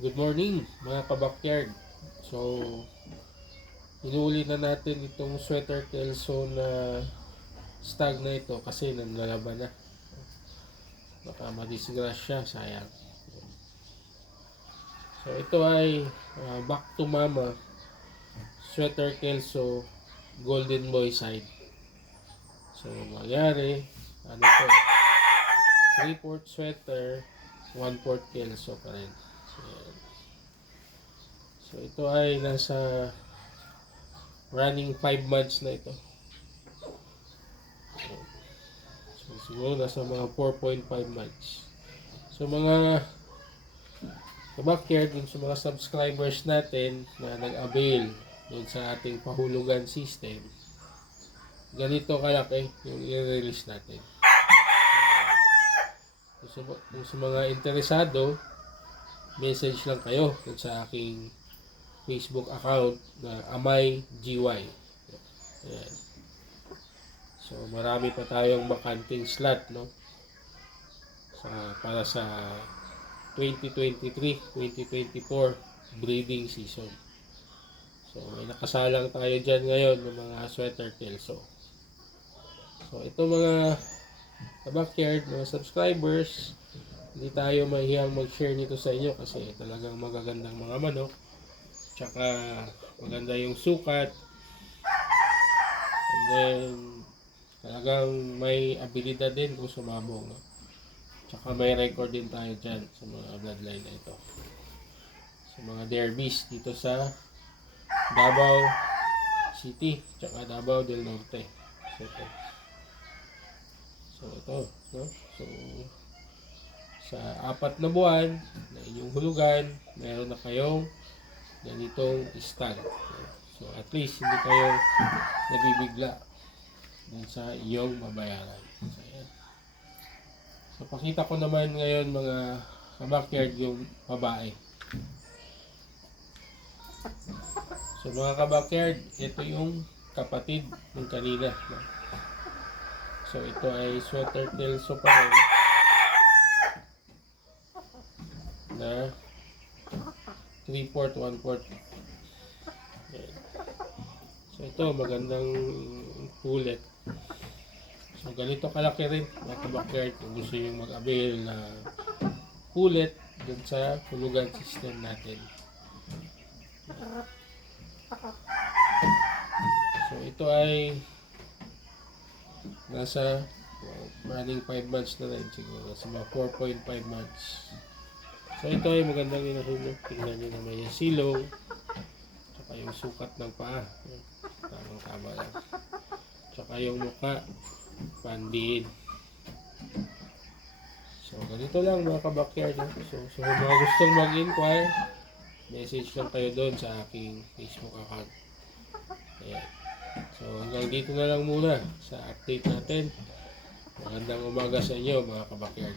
Good morning mga kabakyard. So, inuuli na natin itong sweater kelso na stag na ito kasi nanlalaban na. Baka madisgrasya, sayang. So, ito ay back to mama sweater kelso golden boy side. So, magyari, ano to? 3/4 sweater, 1/4 kelso pa rin. So, ito ay nasa running 5 months na ito. So, siguro nasa mga 4.5 months. So, mga kabakyard, dun sa mga subscribers natin na nag-avail dun sa ating pahulugan system, ganito kalaki yung i-release natin. Kung sa mga interesado, message lang kayo dun sa aking Facebook account na Amay GY. Ayan. So, marami pa tayong bakanting slot, no? Para sa 2023-2024 breeding season. So, may nakasalang tayo dyan ngayon ng mga sweater kelso. So, ito mga kabakyard, mga subscribers, hindi tayo mahihiyang mag-share nito sa inyo kasi talagang magagandang mga manok. Tsaka maganda yung sukat. And then, talagang may abilidad din kung sumabong. No? Tsaka may record din tayo dyan sa mga bloodline na ito. Sa mga derbies dito sa Davao City, tsaka Davao del Norte. So ito, no? So, sa 4 na buwan na inyong hulugan, meron na kayong ganitong stand. So, at least hindi kayo nabibigla dun sa iyong mabayaran. So, ayan. So, pakita ko naman ngayon mga kabakyard yung babae. So, mga kabakyard, ito yung kapatid ng kanina. So, ito ay sweater kelso pa rin na 3/4, 1/4. Ayan. So, ito magandang pulet. So, ganito kalaki rin mga kabakyard kung gusto nyo mag-avail na pulet dun sa hulugan system natin. So, ito ay nasa running 5 months na rin siguro. Sa mga 4.5 months. So, ito ay magandang inahulog. Tingnan nyo naman yung silong. Tsaka yung sukat ng paa. Tamang-tama lang. Tsaka yung mukha. Pandiin. So, ganito lang mga kabakyard. So, kung mga gustong mag-inquire, message lang kayo doon sa aking Facebook account. Ayan. So, hanggang dito na lang muna sa update natin. Magandang umaga sa inyo mga kabakyard.